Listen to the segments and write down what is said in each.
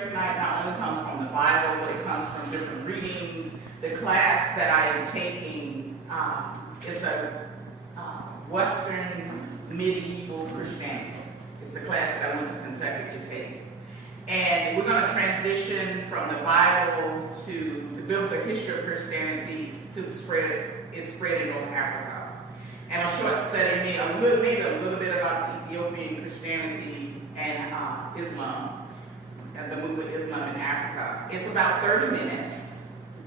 Tonight not only comes from the Bible, but it comes from different readings. The class that I am taking is a Western medieval Christianity. It's the class that I went to Kentucky to take. And we're going to transition from the Bible to the biblical history of Christianity to its spread in North Africa. And a short study, maybe a little bit about Ethiopian Christianity and Islam. And the movement of Islam in Africa. It's about 30 minutes,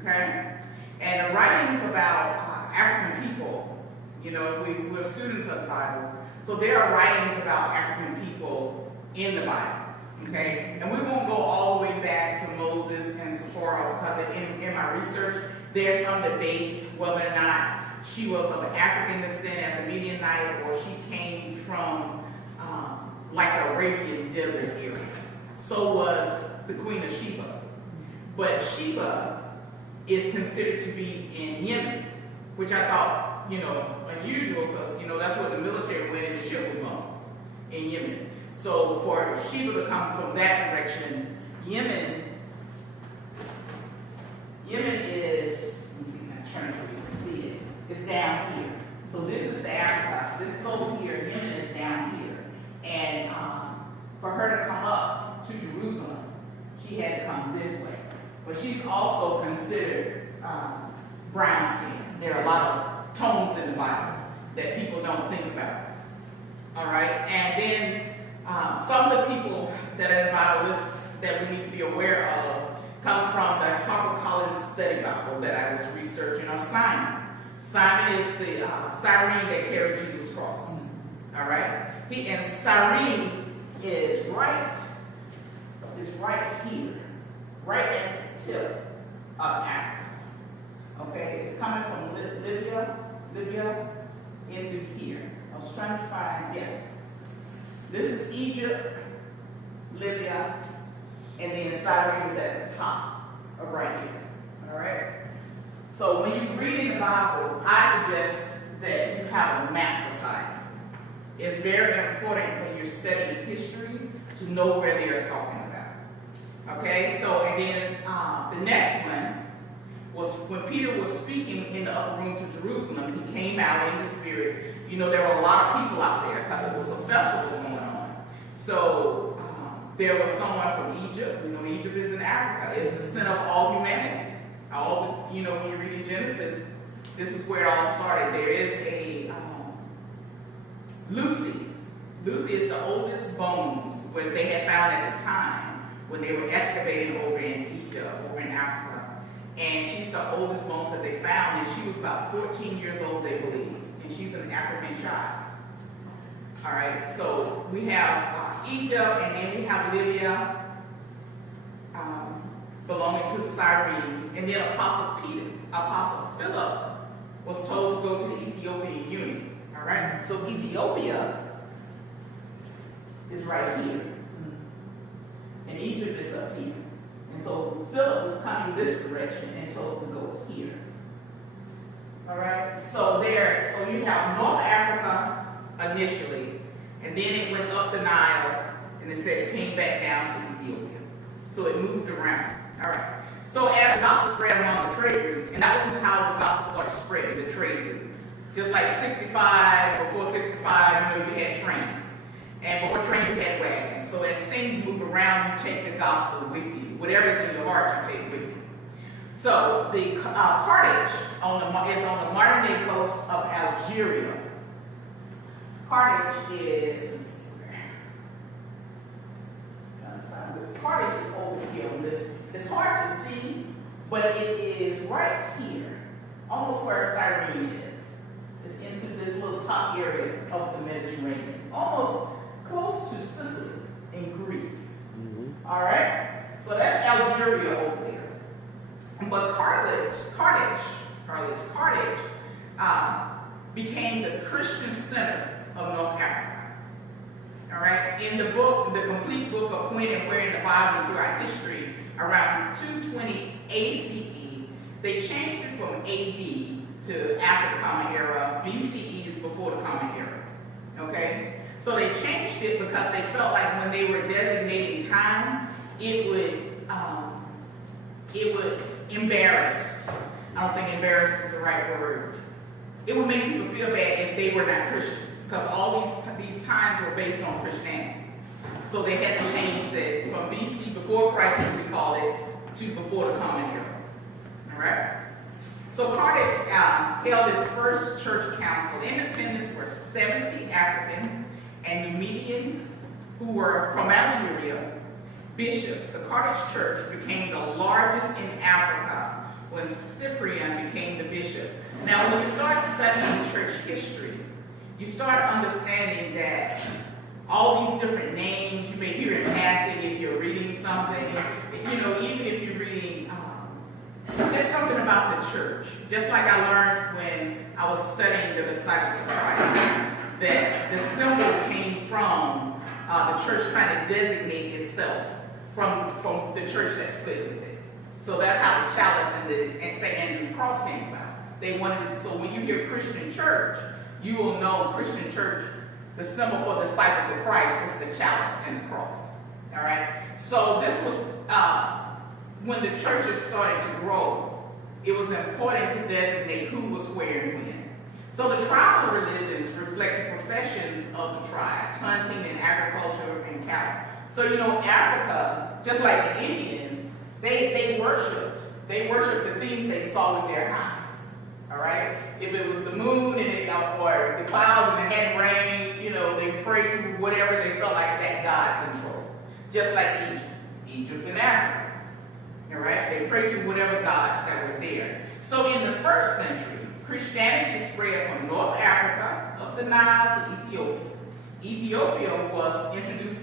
okay? And the writings about African people, you know, we're students of the Bible, so there are writings about African people in the Bible, okay? And we won't go all the way back to Moses and Sephora, because in my research, there's some debate whether or not she was of African descent as a Midianite, or she came from like the Arabian desert area. So was the Queen of Sheba. But Sheba is considered to be in Yemen, which I thought, you know, unusual, because, you know, that's where the military went and the ship was bombed, in Yemen. So for Sheba to come from that direction, Yemen is, let me see, I'm trying to see it. It's down here. So this is Africa. This is over here. Yemen is down here. And for her to come up to Jerusalem, she had to come this way. But she's also considered brown skin. There are a lot of tones in the Bible that people don't think about. All right, and then some of the people that are in the Bible that we need to be aware of comes from the HarperCollins Study Bible that I was researching on Simon. Simon is the Cyrene that carried Jesus' cross. All right, and Cyrene is right here, right at the tip of Africa. Okay, it's coming from Libya into here. I was trying to find, yeah. This is Egypt, Libya, and then Cyrene is at the top of right here. All right. So when you read in the Bible, I suggest that you have a map beside you. It's very important when you're studying history to know where they are talking about. Okay, so and then the next one was when Peter was speaking in the upper room to Jerusalem. He came out in the spirit. You know, there were a lot of people out there because it was a festival going on. So there was someone from Egypt. You know, Egypt is in Africa. It's the center of all humanity. All the, you know, when you read in Genesis, this is where it all started. There is a Lucy. Lucy is the oldest bones what they had found at the time when they were excavating over in Egypt, over in Africa. And she's the oldest bones that they found, and she was about 14 years old, they believe. And she's an African child. All right, so we have Egypt, and then we have Libya, belonging to Cyrene. And then Apostle Philip was told to go to the Ethiopian Union. All right, so Ethiopia is right here, and Egypt is up here. And so Philip was coming this direction and told to go here. All right, so you have North Africa initially, and then it went up the Nile, and it said it came back down to Ethiopia. So it moved around. All right. So as the gospel spread along the trade routes, and that was how the gospel started spreading, the trade routes. Just like 65, before 65, you know, you had trains. And before trains, you had wagons. So as things move around, you take the gospel with you. Whatever is in your heart, you take with you. So the Carthage is on the modern day coast of Algeria. Carthage is, let me see where. Carthage is over here on this. It's hard to see, but it is right here, almost where Cyrene is. It's into this little top area of the Mediterranean, almost close to Sicily in Greece. All right, so that's Algeria over there. But Carthage became the Christian center of North Africa. All right, in the book, the complete book of when and where in the Bible and throughout history, around 220 ACE, they changed it from AD to after the Common Era. BCE is before the Common Era. Okay, so they changed it because they felt like when they were designating time, it would embarrass. I don't think embarrass is the right word. It would make people feel bad if they were not Christians, because all these times were based on Christianity. So they had to change that from BC, before Christ as we call it, to before the Common Era. All right? So Carthage held its first church council. In attendance were 70 African and Numidians who were from Algeria, bishops. The Carthage church became the largest in Africa when Cyprian became the bishop. Now, when you start studying church history, you start understanding that all these different names you may hear in passing if you're reading something, you know, even if you're reading just something about the church. Just like I learned when I was studying the disciples of Christ, that the symbol came from the church trying to designate itself from the church that split with it. So that's how the chalice and St. Andrew's cross came about. They wanted it, so when you hear Christian church, you will know Christian church, the symbol for the disciples of Christ is the chalice and the cross. All right? So this was, when the churches started to grow, it was important to designate who was where and when. So the tribal religions reflect the professions of the tribes, hunting and agriculture and cattle. So, you know, Africa, just like the Indians, they worshipped the things they saw with their eyes. All right? If it was the moon or the clouds and it hadn't rained, you know, they prayed to whatever they felt like that God controlled. Just like Egypt. Egypt's in Africa. All right? They prayed to whatever gods that were there. So in the first century, Christianity spread from North Africa, up the Nile, to Ethiopia. Ethiopia was introduced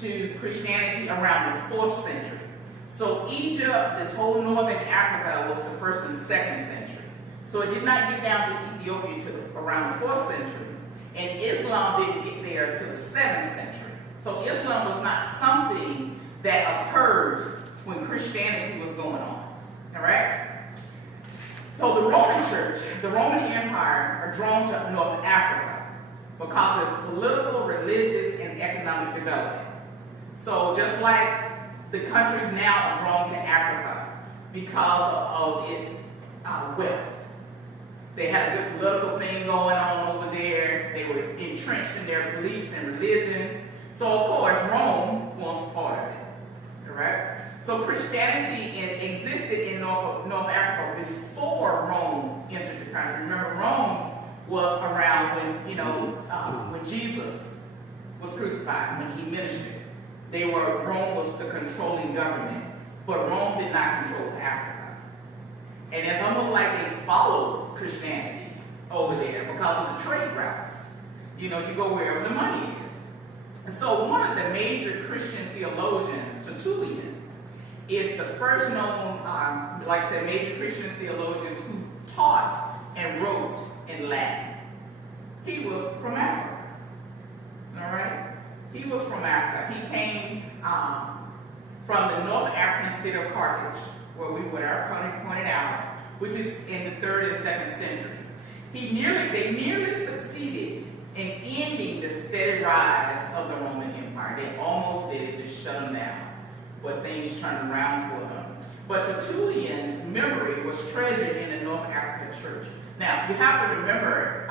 to Christianity around the 4th century. So Egypt, this whole northern Africa, was the 1st and 2nd century. So it did not get down to Ethiopia till around the 4th century. And Islam didn't get there till the 7th century. So Islam was not something that occurred when Christianity was going on. All right? So the Roman Church, the Roman Empire, are drawn to North Africa because of its political, religious, and economic development. So just like the countries now are drawn to Africa because of its wealth. They had a good political thing going on over there. They were entrenched in their beliefs and religion. So of course, Rome was part of it. All right? So Christianity existed in North Africa before Rome entered the country. Remember, Rome was around when, you know, when Jesus was crucified, when he ministered. Rome was the controlling government, but Rome did not control Africa. And it's almost like they followed Christianity over there because of the trade routes. You know, you go wherever the money is. And so one of the major Christian theologians, Tertullian, is the first known, like I said, major Christian theologians who taught and wrote in Latin. He was from Africa. All right? He was from Africa. He came from the North African city of Carthage, where our pointed out, which is in the 3rd and 2nd centuries. They nearly succeeded in ending the steady rise of the Roman Empire. They almost did it, just shut them down. But things turned around for them. But Tertullian's memory was treasured in the North African church. Now, you have to remember,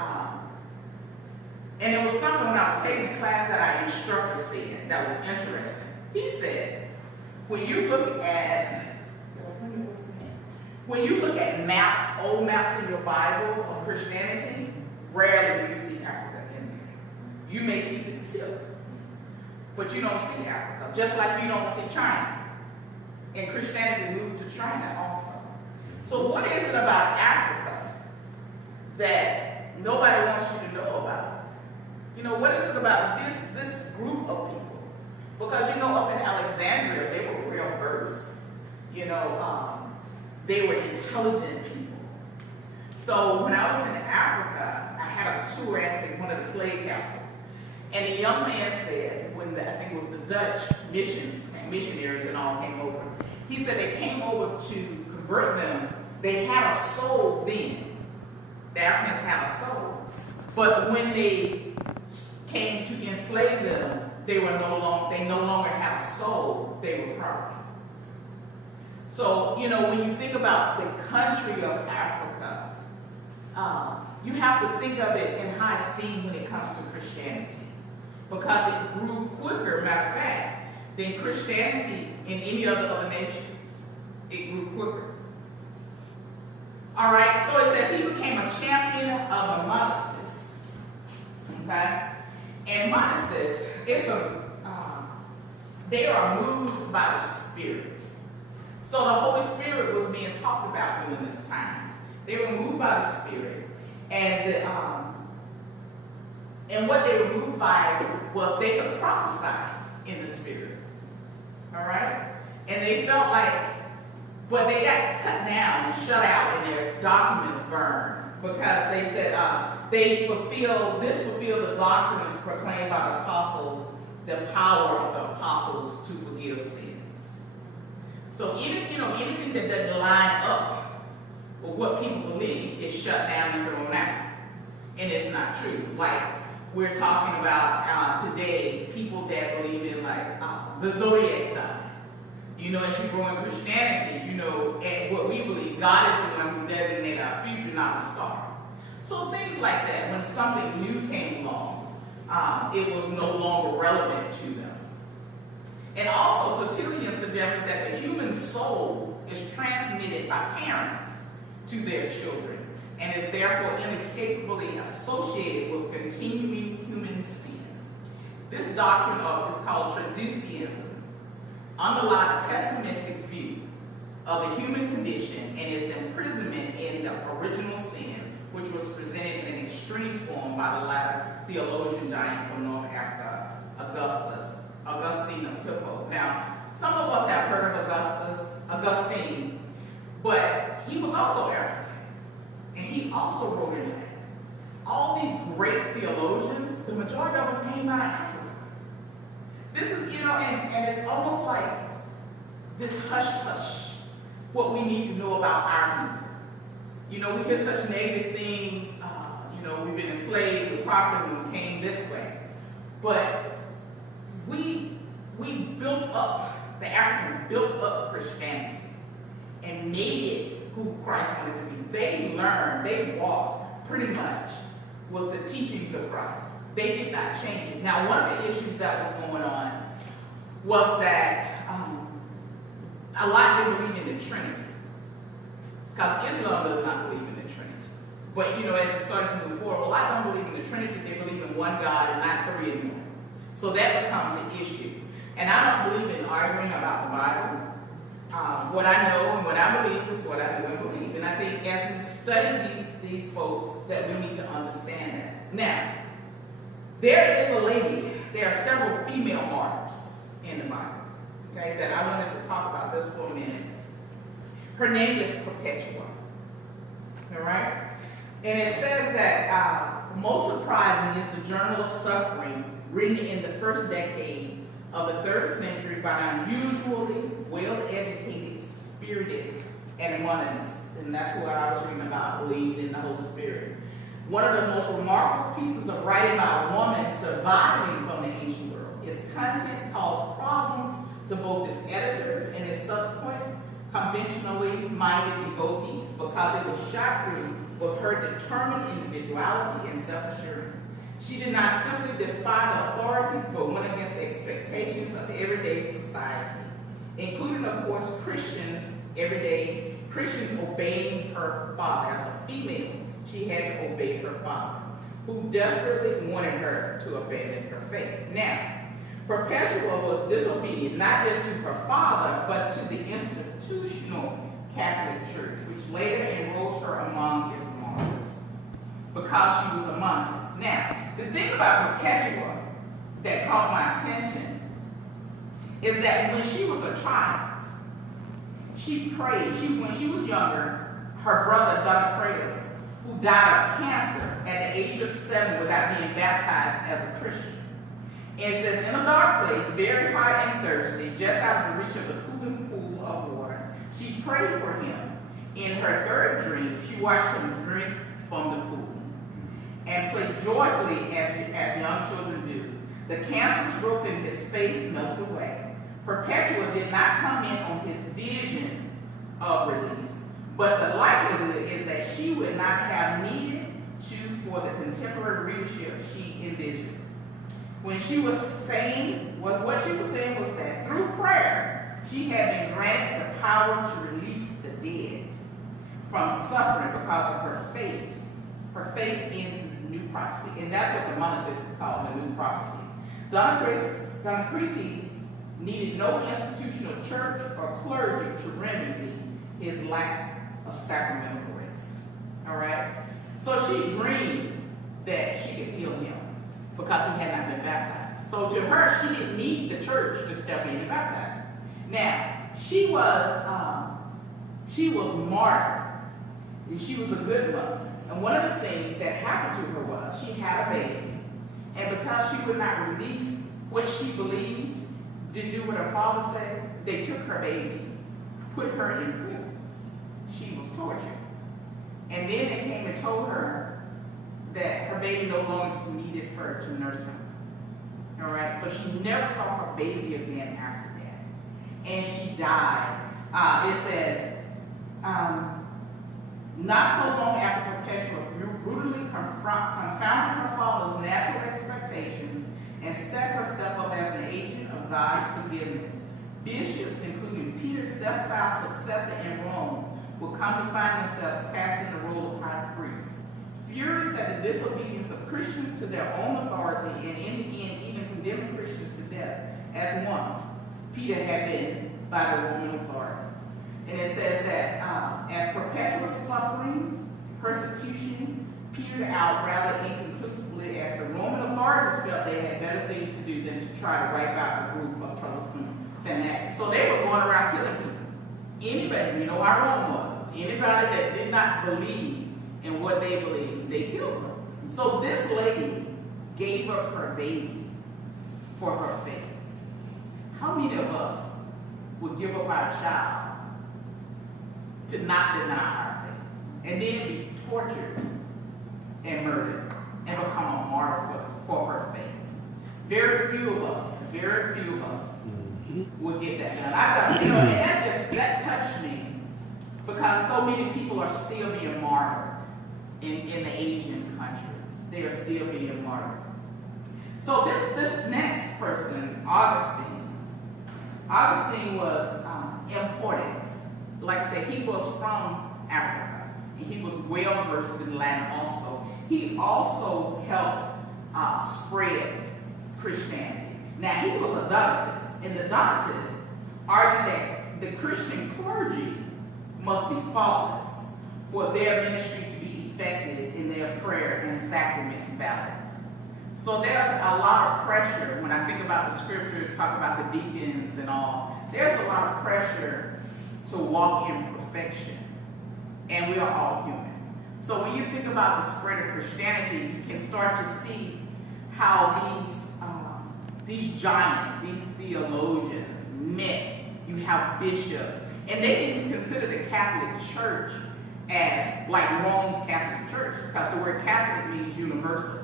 and it was something when I was taking a class that our instructor said that was interesting. He said, when you look at maps, old maps in your Bible of Christianity, rarely do you see Africa in there. You may see the tip, but you don't see Africa, just like you don't see China. And Christianity moved to China also. So what is it about Africa that nobody wants you to know about? You know, what is it about this group of people? Because, you know, up in Alexandria, they were real versed. You know, they were intelligent people. So when I was in Africa, I had a tour at one of the slave castles. And the young man said, I think it was the Dutch missionaries and all came over, he said they came over to convert them. They had a soul then. The Africans had a soul. But when they came to enslave enslaved them, they no longer had a soul, they were property. So, you know, when you think about the country of Africa, you have to think of it in high esteem when it comes to Christianity, because it grew quicker, matter of fact, than Christianity in any other nations. It grew quicker. All right, so it says he became a champion of the monastic. Okay, and monastic is they are moved by the Spirit. So the Holy Spirit was being talked about during this time. They were moved by the Spirit, and what they were moved by was they could prophesy in the Spirit. All right, and they felt like, but they got cut down and shut out, and their documents burned because they said this fulfilled the doctrines proclaimed by the apostles, the power of the apostles to forgive sins. So anything that doesn't line up with what people believe is shut down and thrown out, and it's not true. Like we're talking about today, people that believe in the zodiac signs. You know, as you grow in Christianity, you know, and what we believe, God is the one who designated our future, not a star. So things like that, when something new came along, it was no longer relevant to them. And also, Tertullian suggested that the human soul is transmitted by parents to their children, and is therefore inescapably associated with continuing human sin. This doctrine is called traducianism, underlies a pessimistic view of the human condition and its imprisonment in the original sin, which was presented in an extreme form by the latter theologian dying from North Africa, Augustine of Hippo. Now, some of us have heard of Augustine, but he was also African, and he also wrote in Latin. All these great theologians, the majority of them came out of Africa. This is, and it's almost like this hush-hush, what we need to know about our people. You know, we hear such negative things, we've been enslaved, we're property, we came this way. But we built up, the Africans built up Christianity and made it who Christ wanted to be. They learned, they walked pretty much with the teachings of Christ. They did not change it. Now, one of the issues that was going on was that a lot didn't believe in the Trinity, because Islam does not believe in the Trinity. But as it started to move forward, a lot don't believe in the Trinity. They believe in one God and not three in one. So that becomes an issue. And I don't believe in arguing about the Bible. What I know and what I believe is what I do and believe. And I think as we study these folks, that we need to understand that. Now, there is a lady, there are several female martyrs in the Bible, okay, that I wanted to talk about this for a minute. Her name is Perpetua, all right? And it says that, most surprising is the Journal of Suffering, written in the first decade of the 3rd century by an unusually well-educated, spirited, and monist. And that's what I was reading about, believing in the Holy Spirit. One of the most remarkable pieces of writing by a woman surviving from the ancient world. Its content caused problems to both its editors and its subsequent conventionally minded devotees, because it was shot through with her determined individuality and self-assurance. She did not simply defy the authorities, but went against the expectations of everyday society, including, of course, everyday Christians obeying her father. As a female, she had to obey her father, who desperately wanted her to abandon her faith. Now, Perpetua was disobedient not just to her father, but to the institutional Catholic Church, which later enrolled her among its martyrs, because she was a monstrous. Now, the thing about Perpetua that caught my attention is that when she was a child, she prayed. When she was younger, her brother, Demetrius, who died of cancer at the age of 7 without being baptized as a Christian. And it says, in a dark place, very hot and thirsty, just out of the reach of the cooling pool of water, she prayed for him. In her 3rd dream, she watched him drink from the pool and played joyfully as young children do. The cancerous growth in his face melted away. Perpetua did not come in on his vision of release, but the likelihood is that she would not have needed to for the contemporary readership she envisioned. When she was saying, what she was saying was that through prayer, she had been granted the power to release the dead from suffering because of her faith in the new prophecy. And that's what the monetists is called, the new prophecy. Donocrates needed no institutional church or clergy to remedy his lack of sacramental grace. All right? So she dreamed that she could heal him because he had not been baptized. So to her, she didn't need the church to step in and baptize. Now, she was martyred, and she was a good mother. And one of the things that happened to her was she had a baby, and because she would not release what she believed, didn't do what her father said, they took her baby, put her in prison. She was tortured. And then they came and told her that her baby no longer needed her to nurse him. All right, so she never saw her baby again after that. And she died. It says, not so long after Perpetua brutally confounded her father's natural expectations and set herself up as an agent of God's forgiveness, bishops, including Peter's self-styled successor in Rome, will come to find themselves casting the role of high priest. Furious at the disobedience of Christians to their own authority, and in the end even condemning Christians to death, as once Peter had been by the Roman authorities. And it says that as Perpetua's sufferings, persecution petered out rather inconclusively, as the Roman authorities felt they had better things to do than to try to wipe out a group of troublesome fanatics. So they were going around killing people. Anybody, you know how Rome was. Anybody that did not believe in what they believed, they killed her. So this lady gave up her baby for her faith. How many of us would give up our child to not deny our faith and then be tortured and murdered and become a martyr for her faith? Very few of us will get that done. I thought, and that touched me because so many people are still being martyred in the Asian countries. They are still being martyred. So this next person, Augustine was important. Like I said, he was from Africa, and he was well versed in Latin also. He also helped spread Christianity. Now, he was a Donatist, and the Donatists argued that the Christian clergy must be faultless for their ministry to be effective in their prayer and sacraments valid. So there's a lot of pressure when I think about the scriptures, talk about the deacons and all. There's a lot of pressure to walk in perfection, and we are all human. So when you think about the spread of Christianity, you can start to see how these giants, these theologians met. You have bishops, and they didn't consider the Catholic Church as like Rome's Catholic Church, because the word Catholic means universal.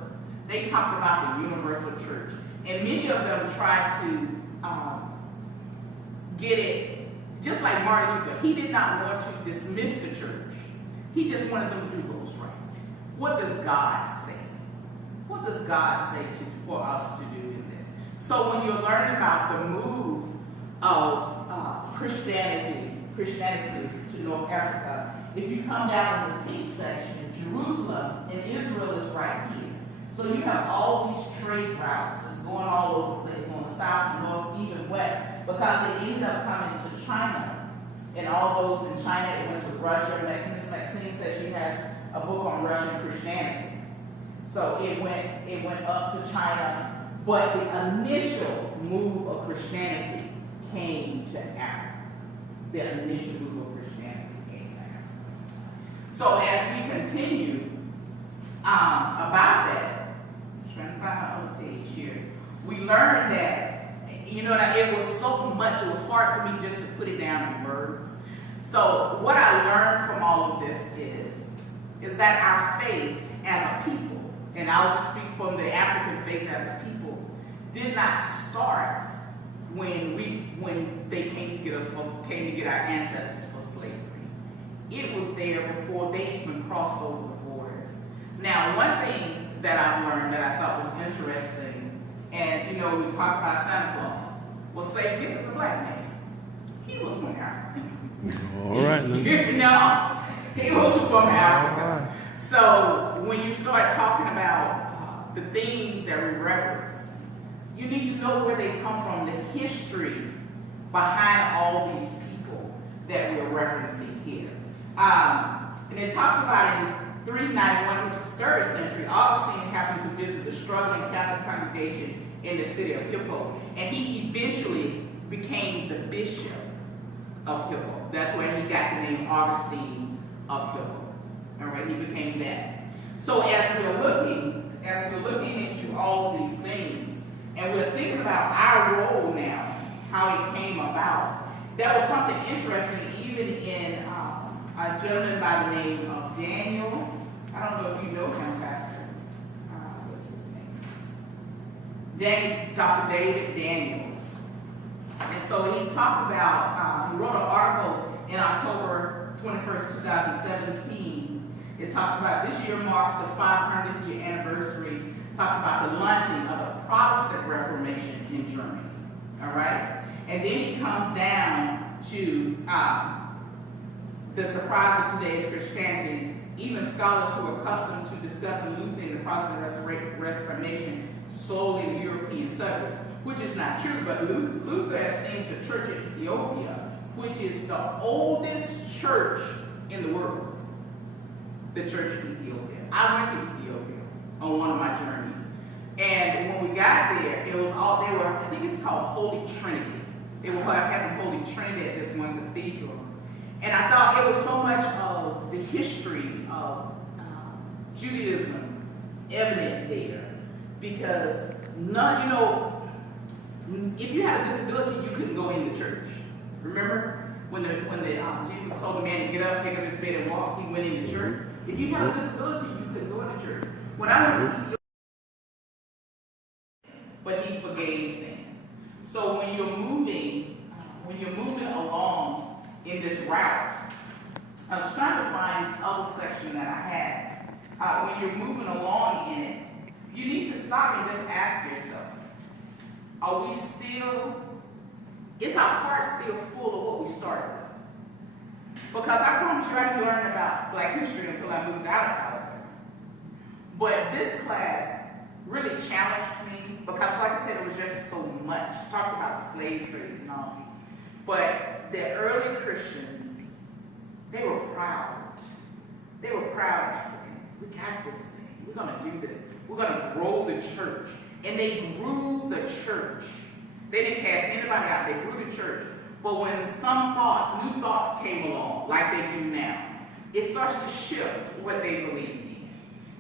They talked about the universal church, and many of them tried to get it, just like Martin Luther. He did not want to dismiss the church. He just wanted them to do what was right. What does God say? What does God say for us to do in this? So when you learn about the move of Christianity to North Africa, if you come down in the pink section, Jerusalem and Israel is right here. So you have all these trade routes that's going all over the place, going south, north, even west, because they ended up coming to China. And all those in China, it went to Russia. Miss Maxine says she has a book on Russian Christianity. So it went up to China, but the initial move of Christianity came to Africa. The initial move of Christianity came to Africa. So as we continue about that, I'm trying to find my other page here, we learned that, that it was so much, it was hard for me just to put it down in words. So what I learned from all of this is that our faith as a people, and I'll just speak from the African faith as a people, did not start when they came to get our ancestors for slavery. It was there before they even crossed over the borders. Now, one thing that I've learned that I thought was interesting, and we talk about Santa Claus. Well, St. Nick is a black man. He was from Africa. All right, now. He was from Africa. So when you start talking about the things that we reverence, you need to know where they come from, the history behind all these people that we're referencing here. And it talks about in 391, which is 3rd century, Augustine happened to visit the struggling Catholic congregation in the city of Hippo, and he eventually became the bishop of Hippo. That's where he got the name Augustine of Hippo. All right, he became that. So as we're looking into all of these things, and we're thinking about our role now, how it came about, that was something interesting even in a gentleman by the name of Daniel. I don't know if you know him, Pastor. What's his name? Dr. David Daniels. And so he talked about, he wrote an article in October 21st, 2017. It talks about this year marks the 500th year anniversary. Talks about the launching of the Protestant Reformation in Germany. All right? And then he comes down to the surprise of today's Christianity. Even scholars who are accustomed to discussing Luther and the Protestant Reformation solely in European subjects, which is not true, but Luther esteems the Church of Ethiopia, which is the oldest church in the world. The Church of Ethiopia. I went to Ethiopia on one of my journeys. And when we got there, it was I think it's called Holy Trinity. They were having Holy Trinity at this one cathedral. And I thought it was so much of the history of Judaism evident there. Because if you had a disability, you couldn't go in the church. Remember when Jesus told the man to get up, take up his bed, and walk? He went in the church. If you had a disability, you couldn't go in the church. When I went to Ethiopia, but he forgave sin. So when you're moving along in this route, I was trying to find this other section that I had. When you're moving along in it, you need to stop and just ask yourself, is our heart still full of what we started with? Because I promise you I didn't learn about Black history until I moved out of Alabama. But this class really challenged me because, like I said, it was just so much. Talked about the slave trades and all. But the early Christians, they were proud. They were proud Africans. We got this thing. We're going to do this. We're going to grow the church. And they grew the church. They didn't cast anybody out. They grew the church. But when new thoughts came along, like they do now, it starts to shift what they believe in.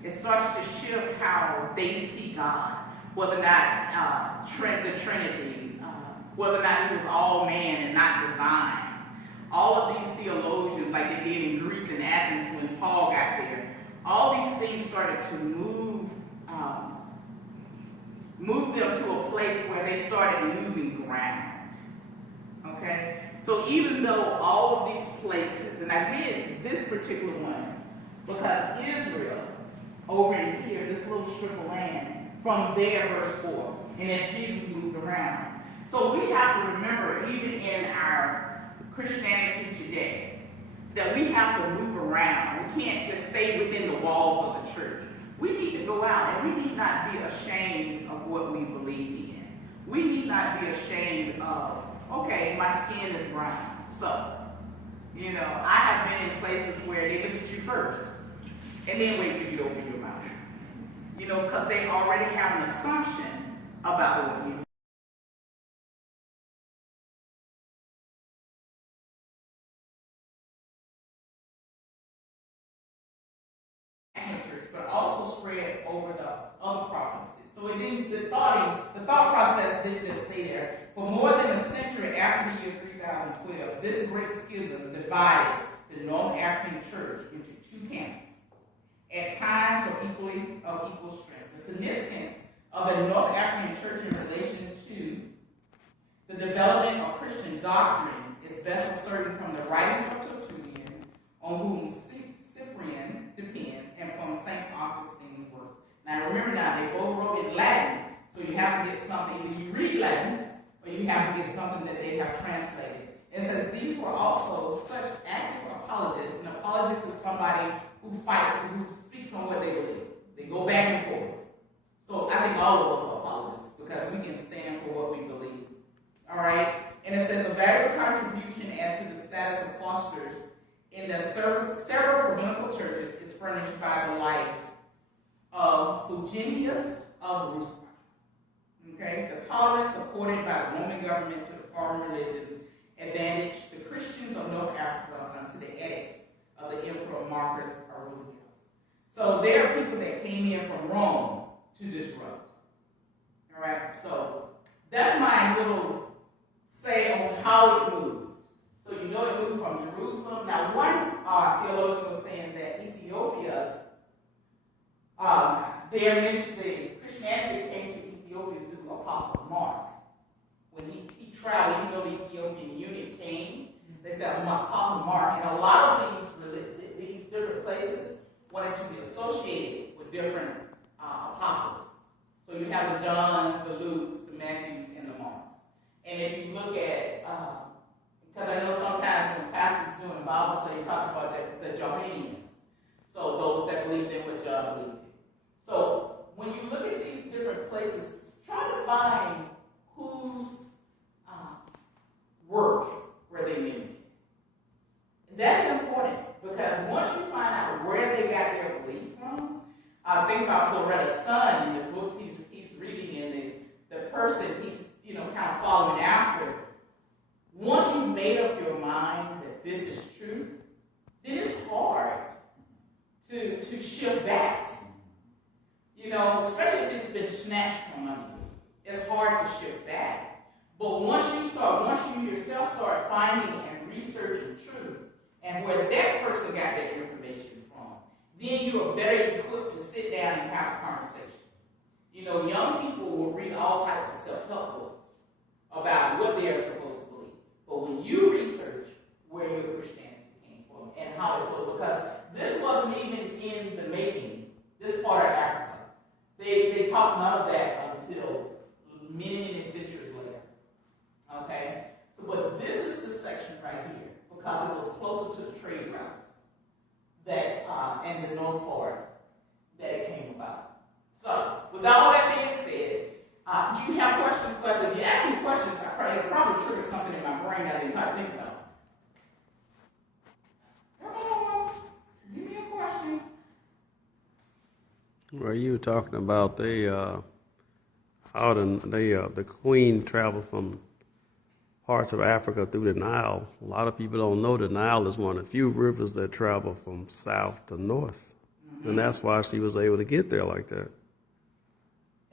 It starts to shift how they see God, whether or not the Trinity, whether or not he was all man and not divine. All of these theologians, like they did in Greece and Athens when Paul got there, all these things started to move them to a place where they started losing ground. Okay? So even though all of these places, and I did this particular one, because Israel, over in here, this little strip of land, from there, verse 4, and as Jesus moved around. So we have to remember, even in our Christianity today, that we have to move around. We can't just stay within the walls of the church. We need to go out, and we need not be ashamed of what we believe in. We need not be ashamed of, okay, my skin is brown, so, I have been in places where they look at you first, and then wait for you to open your mouth. Because they already have an assumption about what you do. But also spread over the other provinces. So it didn't, the thought process didn't just stay there. For more than a century after the year 3012, this great schism divided the North African church into two camps, at times of equal strength. The significance of the North African church in relation The development of Christian doctrine is best ascertained from the writings of Tertullian, on whom Cyprian depends, and from St. Augustine's works. Now remember they both wrote in Latin, so you have to get something, either you read Latin, or you have to get something that they have translated. It says these were also such active apologists. An apologist is somebody who fights, who speaks on what they believe. They go back and forth. So I think all of us are apologists because we can stand for what we believe. All right? And it says a valuable contribution as to the status of cloisters in the several rabbinical churches is furnished by the life of Eugenius of Russia. Okay? The tolerance supported by the Roman government to the foreign religions advantaged the Christians of North Africa unto the edict of the Emperor Marcus Aurelius. So there are people that came in from Rome to disrupt. All right? So that's my little say on how it moved. So you know it moved from Jerusalem. Now one theologian was saying that Ethiopia's, they mentioned the Christianity came to Ethiopia through Apostle Mark. When he traveled, even though the Ethiopian Union came, they said Apostle Mark, and a lot of these different places wanted to be associated with different apostles. So you have the Johns, the Lukes, the Matthews, and the Marks. And if you look at, because I know sometimes when pastors doing Bible study, he talks about the Johannians. So those that believed in what John believed in. So when you look at these different places, try to find whose work were they mimicking. That's important because once you find out where they got their belief from, think about Floretta's son in the books he's reading and the person he's kind of following after. Once you've made up your mind that this is true, then it's hard to shift back. Especially if it's been snatched from under you. It's hard to shift back. But once you yourself start finding and researching truth and where that person got that information from, then you are better equipped to sit down and have a conversation. Young people will read all types of self-help books about what they are supposed to believe. But when you research where your Christianity came from and how it flowed, because this wasn't even in the making, this part of Africa. They taught none of that until many centuries later. Okay? But this is the section right here, because it was closer to the trade routes that and the north part that it came about. So, with all that being said, do you have questions? Because if you ask me questions, it'll probably trigger something in my brain that I didn't know how to think about. Come on, give me a question. Well, you were talking about how the Queen traveled from parts of Africa through the Nile. A lot of people don't know the Nile is one of the few rivers that travel from south to north. Mm-hmm. And that's why she was able to get there like that.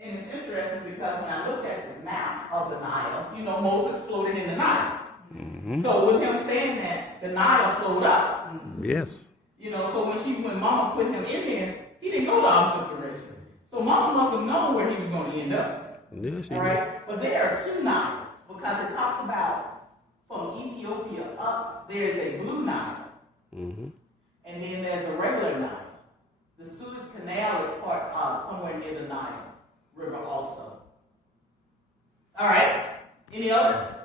And it's interesting because when I looked at the map of the Nile, Moses floated in the Nile. Mm-hmm. So with him saying that, the Nile flowed up. Yes. So when Mama put him in there, he didn't go the opposite direction. So Mama must have known where he was going to end up. Yes, all right? But there are two Niles, because it talks about from Ethiopia up, there's a blue Nile. Mm-hmm. And then there's a regular Nile. The Suez Canal is somewhere near the Nile River also. All right. Any other?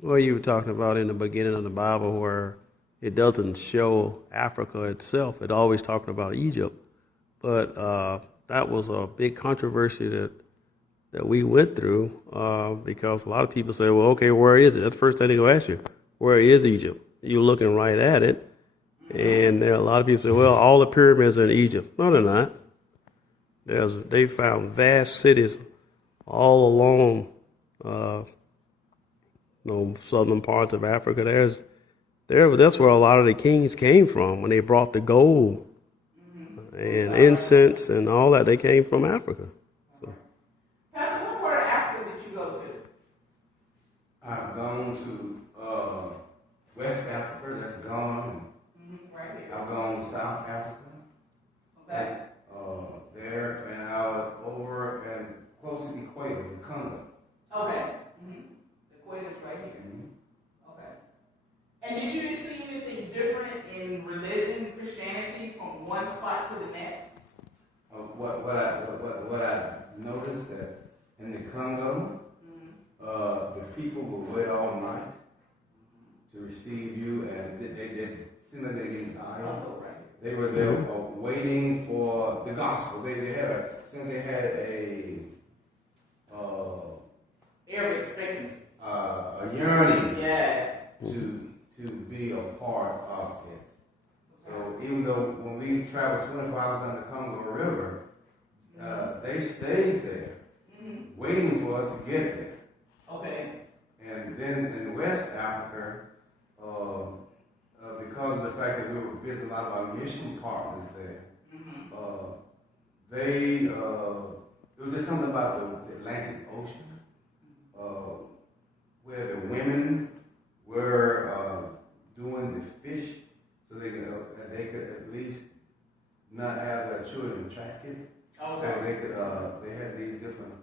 Well, you were talking about in the beginning of the Bible where it doesn't show Africa itself. It always talking about Egypt. But that was a big controversy that we went through because a lot of people say, well, okay, where is it? That's the first thing they go ask you. Where is Egypt? You're looking right at it. And there are a lot of people say, well, all the pyramids are in Egypt. No, they're not. They found vast cities all along southern parts of Africa. That's where a lot of the kings came from when they brought the gold and incense and all that. They came from Africa. So. Pastor, what part of Africa did you go to? I've gone to West Africa, that's gone. Right here. I've gone to South Africa. Okay. There, and I was over and close to the equator in Congo. Okay. Mm-hmm. The equator what I noticed that in the Congo, the people would wait all night to receive you, and they seemed like they getting tired. Oh, right. They were there waiting for the gospel. They had a Every expectancy. a yearning Yes. to be a part of it. So even though when we traveled 25 hours on the Congo River, they stayed there, waiting for us to get there. Okay. And then in West Africa, because of the fact that we were visiting a lot of our mission partners there, it was just something about the Atlantic Ocean, where the women were doing the fish, so they could at least not have their children trafficked. Okay. So they could they had these different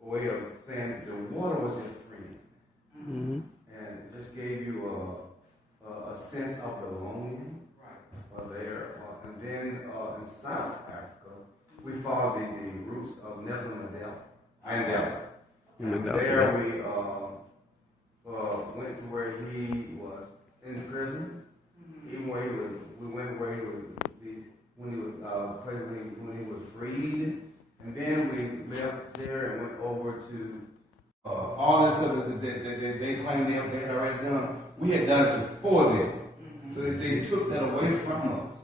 way of saying the water was their friend, and it just gave you a sense of belonging there. And then in South Africa, we followed the roots of Nelson Mandela. And there we went to where he was in prison, even where we went where he was when he was freed, and then we left there and went over to all this stuff that they claimed they had already done. We had done it before them, so they took that away from us,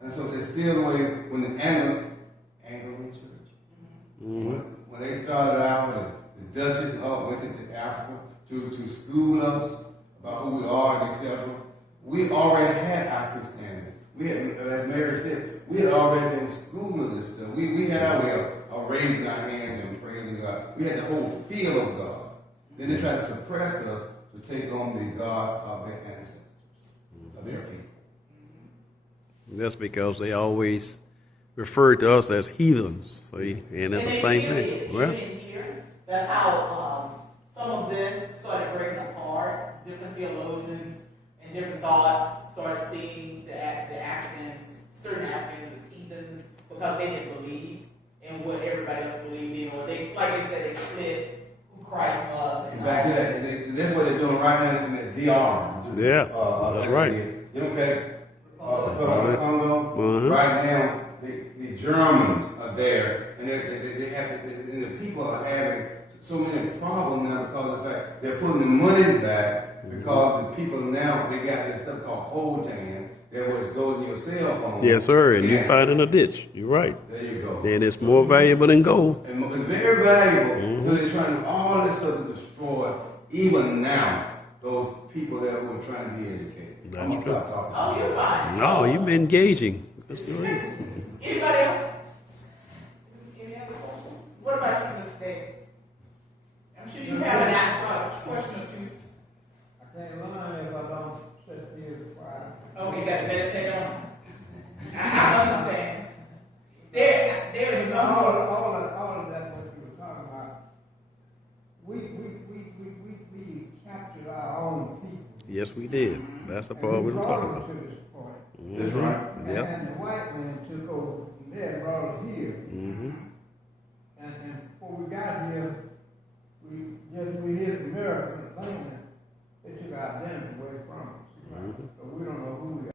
and so it's still the way when the Anglican Church, when they started out, the Dutchess went into Africa to school us about who we are and etc. We already had our Christianity. We had, as Mary said, we had already been schooling this stuff. We had our way of raising our hands and praising God. We had the whole feel of God. Then they tried to suppress us to take on the gods of their ancestors, of their people. That's because they always referred to us as heathens. See? And it's the same thing. Well, that's how some of this started breaking apart. Different theologians and different thoughts started seeing the Africans, certain Africans, as heathens because they didn't believe in what everybody else believed in, or they, like they said, they split who Christ was. And back then, that's what they're doing right now in the DR. Yeah, that's right. You know, Congo. Right now, the Germans are there, and they have, and the people are having so many problems now because of the fact they're putting the money back because the people now, they got this stuff called coltan that was goes in your cell phone. yes, sir, and you find in a ditch. You're right. There you go. And it's more valuable than gold. And it's very valuable. So they're trying to do all this stuff to destroy, even now, those people that were trying to be educated. I'm going to stop talking. Oh, you're fine. No, you've been engaging. That's great. Anybody else? Any other questions? What about you, Ms. Day? I'm sure you have a question or two. I can't learn if I don't sit here quiet. Oh, you got to meditate on it. I understand. There is no more. All of that what you were talking about. We captured our own people. Yes, we did. That's the part we were talking about. To this point. That's right. Yep. And the white man took over from there and brought it here. And before we got here, we hit American land. They took our identity away